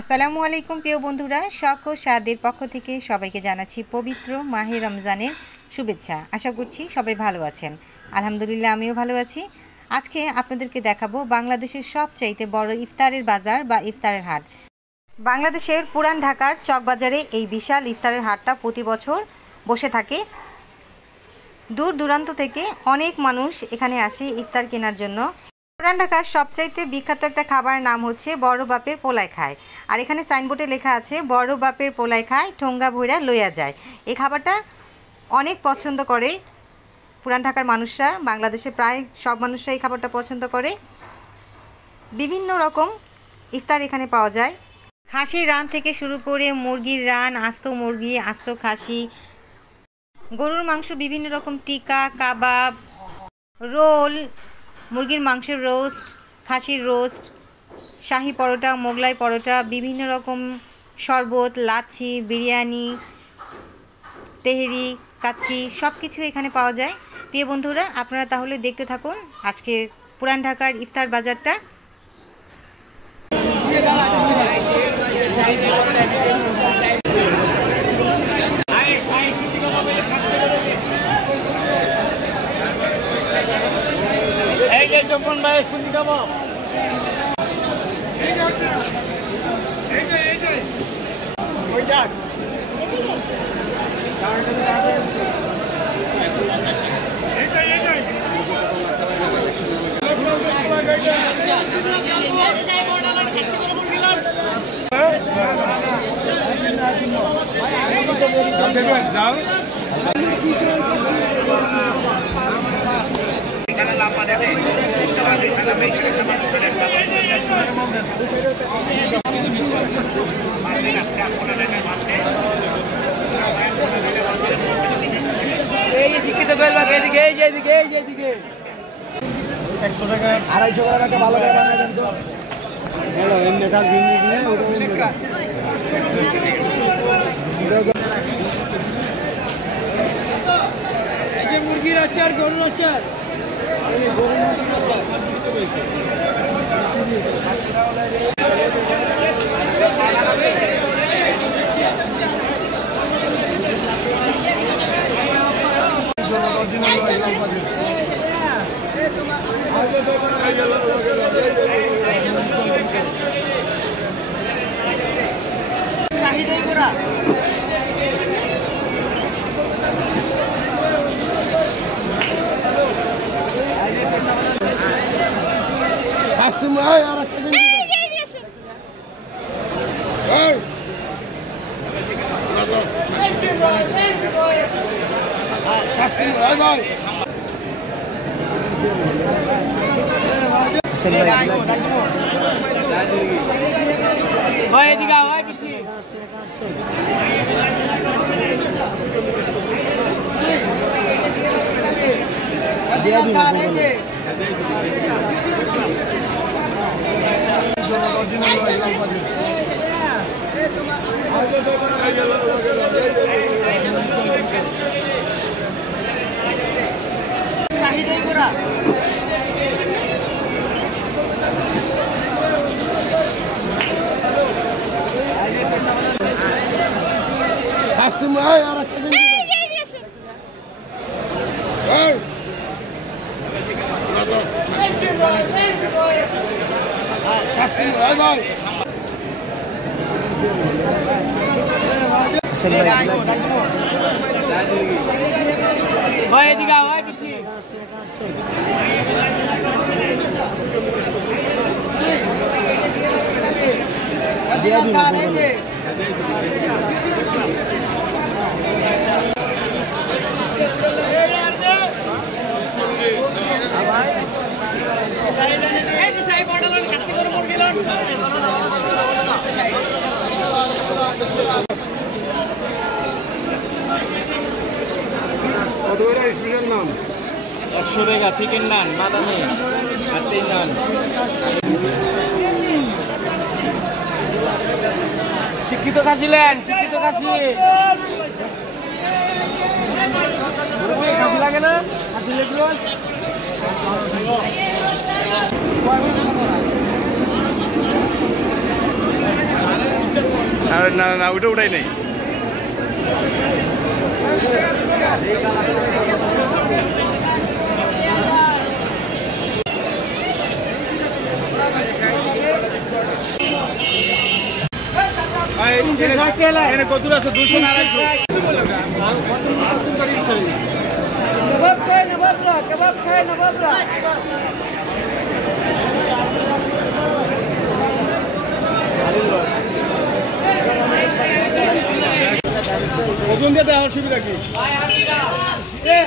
আসসালামু আলাইকুম প্রিয় বন্ধুরা, শখ ও স্বাদের পক্ষ থেকে সবাইকে জানাচ্ছি পবিত্র মাহে রমজানের শুভেচ্ছা। আশা করছি সবাই ভালো আছেন। আলহামদুলিল্লাহ আমিও ভালো আছি। আজকে আপনাদেরকে দেখাবো বাংলাদেশের সবচাইতে বড় ইফতারের বাজার বা ইফতারের হাট। বাংলাদেশের পুরান ঢাকার চকবাজারে এই বিশাল ইফতারের হাটটা প্রতি বছর বসে থাকে। দূর দূরান্ত থেকে অনেক মানুষ এখানে আসে ইফতার কেনার জন্য। পুরান ঢাকার সবচাইতে বিখ্যাত একটা খাবারের নাম হচ্ছে বড় বাপের পোলাই খায়। আর এখানে সাইনবোর্ডে লেখা আছে বড় বাপের পোলাই খায়, ঠোঙ্গা ভইরা লইয়া যায়। এই খাবারটা অনেক পছন্দ করে পুরান ঢাকার মানুষরা। বাংলাদেশে প্রায় সব মানুষরা এই খাবারটা পছন্দ করে। বিভিন্ন রকম ইফতার এখানে পাওয়া যায়। খাসির রান থেকে শুরু করে মুরগির রান, আস্ত মুরগি, আস্ত খাসি, গরুর মাংস, বিভিন্ন রকম টিকা, কাবাব, রোল, মুরগির মাংসের রোস্ট, খাসির রোস্ট, শাহি পরোটা, মোগলাই পরোটা, বিভিন্ন রকম শরবত, লাচ্ছি, বিরিয়ানি, তেহেরি, কাচ্চি সব কিছু এখানে পাওয়া যায়। প্রিয় বন্ধুরা, আপনারা তাহলে দেখতে থাকুন আজকের পুরান ঢাকার ইফতার বাজারটা। যখন ভাই শুনি খাবো যাও শিক্ষিত এদিকে 100 টাকা 250 টাকা ভালো করে বানায় দেন তো। হ্যালো এমনি থাক ভিন্নি দিয়ে এই যে মুরগির আচার, গরুর আচার, গরুর মুরগির আচার Hasim ay arakta değil. Hey yaşın. Hey. Hasim ay bay. Bay edik ay kişi. Hadi hadi. Hasim ay arakta değil. Hey yaşın. Hey. Hasim ay bay. Bay edik ay kişi. Hadi hadi. কত করে special নাম? 100 টাকা chicken নান, বাদামি আর 3 নান। শিক্ষিত খাসিলেন, শিক্ষিত খাসি খাসি লাগে না? খাসি লেগুলো আর না না ওটা উঠাই নাই। কত আছে 200 না 250 ওজন দিয়ে দেওয়ার সুবিধা কি? হ্যাঁ